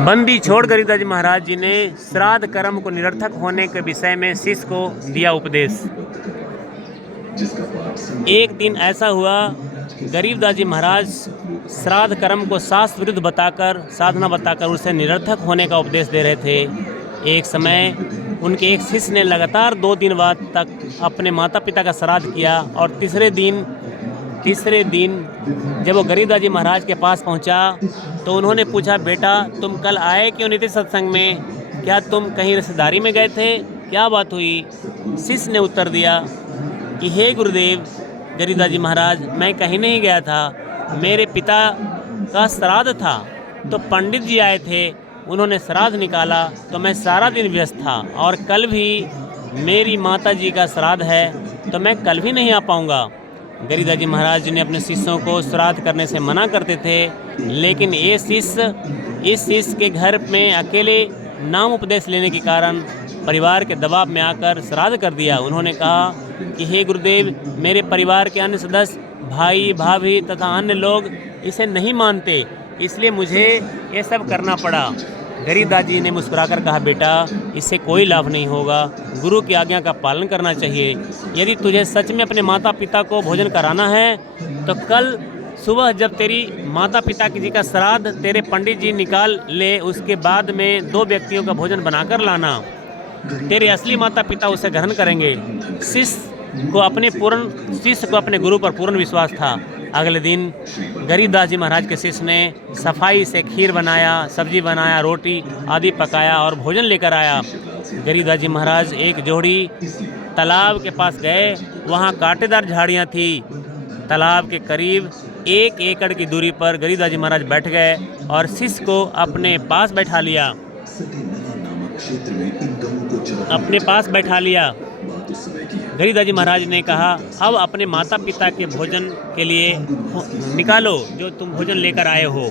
बंदी छोड़ गरीबदास जी महाराज जी ने श्राद्ध कर्म को निरर्थक होने के विषय में शिष्य को दिया उपदेश। एक दिन ऐसा हुआ, गरीबदास जी महाराज श्राद्ध कर्म को शास्त्र विरुद्ध बताकर, साधना बताकर उसे निरर्थक होने का उपदेश दे रहे थे। एक समय उनके एक शिष्य ने लगातार 2 दिन बाद तक अपने माता पिता का श्राद्ध किया और तीसरे दिन जब वो गरीबदास जी महाराज के पास पहुंचा तो उन्होंने पूछा, बेटा तुम कल आए क्यों नहीं थे सत्संग में? क्या तुम कहीं रिश्तेदारी में गए थे? क्या बात हुई? शिष्य ने उत्तर दिया कि हे गुरुदेव गरीबदास जी महाराज, मैं कहीं नहीं गया था। मेरे पिता का श्राद्ध था तो पंडित जी आए थे, उन्होंने श्राद्ध निकाला तो मैं सारा दिन व्यस्त था, और कल भी मेरी माता जी का श्राद्ध है तो मैं कल भी नहीं आ पाऊँगा। गरीबदास जी महाराज जी ने अपने शिष्यों को श्राद्ध करने से मना करते थे, लेकिन इस शिष्य के घर में अकेले नाम उपदेश लेने के कारण परिवार के दबाव में आकर श्राद्ध कर दिया। उन्होंने कहा कि हे गुरुदेव, मेरे परिवार के अन्य सदस्य, भाई भाभी तथा अन्य लोग इसे नहीं मानते, इसलिए मुझे ये सब करना पड़ा। गरीबदास जी ने मुस्कुराकर कहा, बेटा इससे कोई लाभ नहीं होगा, गुरु की आज्ञा का पालन करना चाहिए। यदि तुझे सच में अपने माता पिता को भोजन कराना है तो कल सुबह जब तेरी माता पिता जी का श्राद्ध तेरे पंडित जी निकाल ले, उसके बाद में 2 व्यक्तियों का भोजन बनाकर लाना। तेरे असली माता पिता उसे ग्रहण करेंगे। शिष्य को अपने गुरु पर पूर्ण विश्वास था। अगले दिन गरीबदास जी महाराज के शिष्य ने सफाई से खीर बनाया, सब्जी बनाया, रोटी आदि पकाया और भोजन लेकर आया। गरीबदास जी महाराज एक जोड़ी तालाब के पास गए, वहाँ कांटेदार झाड़ियाँ थी। तालाब के करीब 1 एकड़ की दूरी पर गरीबदास जी महाराज बैठ गए और शिष्य को अपने पास बैठा लिया। गरीबदास जी महाराज ने कहा, अब अपने माता पिता के भोजन के लिए निकालो जो तुम भोजन लेकर आए हो,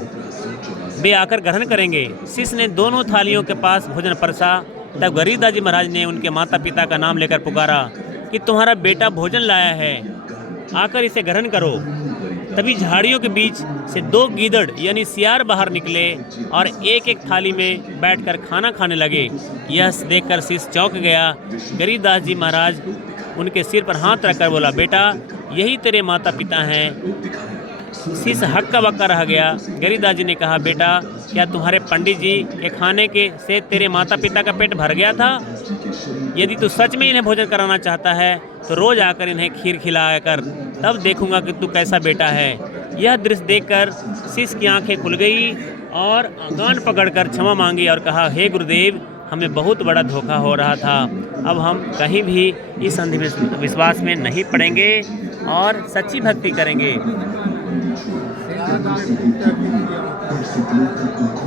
वे आकर ग्रहण करेंगे। शिष्य ने दोनों थालियों के पास भोजन परसा। तब गरीबदास जी महाराज ने उनके माता पिता का नाम लेकर पुकारा कि तुम्हारा बेटा भोजन लाया है, आकर इसे ग्रहण करो। तभी झाड़ियों के बीच से 2 गीदड़ यानी सियार बाहर निकले और एक थाली में बैठकर खाना खाने लगे। यह देखकर शिष्य चौंक गया। गरीबदास जी महाराज उनके सिर पर हाथ रखकर बोला, बेटा यही तेरे माता पिता हैं। शिष्य हक्का बक्का रह गया। गरीबदास जी ने कहा, बेटा क्या तुम्हारे पंडित जी के खाने के से तेरे माता पिता का पेट भर गया था? यदि तू सच में इन्हें भोजन कराना चाहता है तो रोज आकर इन्हें खीर खिलाया कर, तब देखूंगा कि तू कैसा बेटा है। यह दृश्य देखकर शिष्य की आंखें खुल गई और गांड पकड़कर क्षमा मांगी और कहा, हे गुरुदेव, हमें बहुत बड़ा धोखा हो रहा था। अब हम कहीं भी इस अंधविश्वास में नहीं पड़ेंगे और सच्ची भक्ति करेंगे।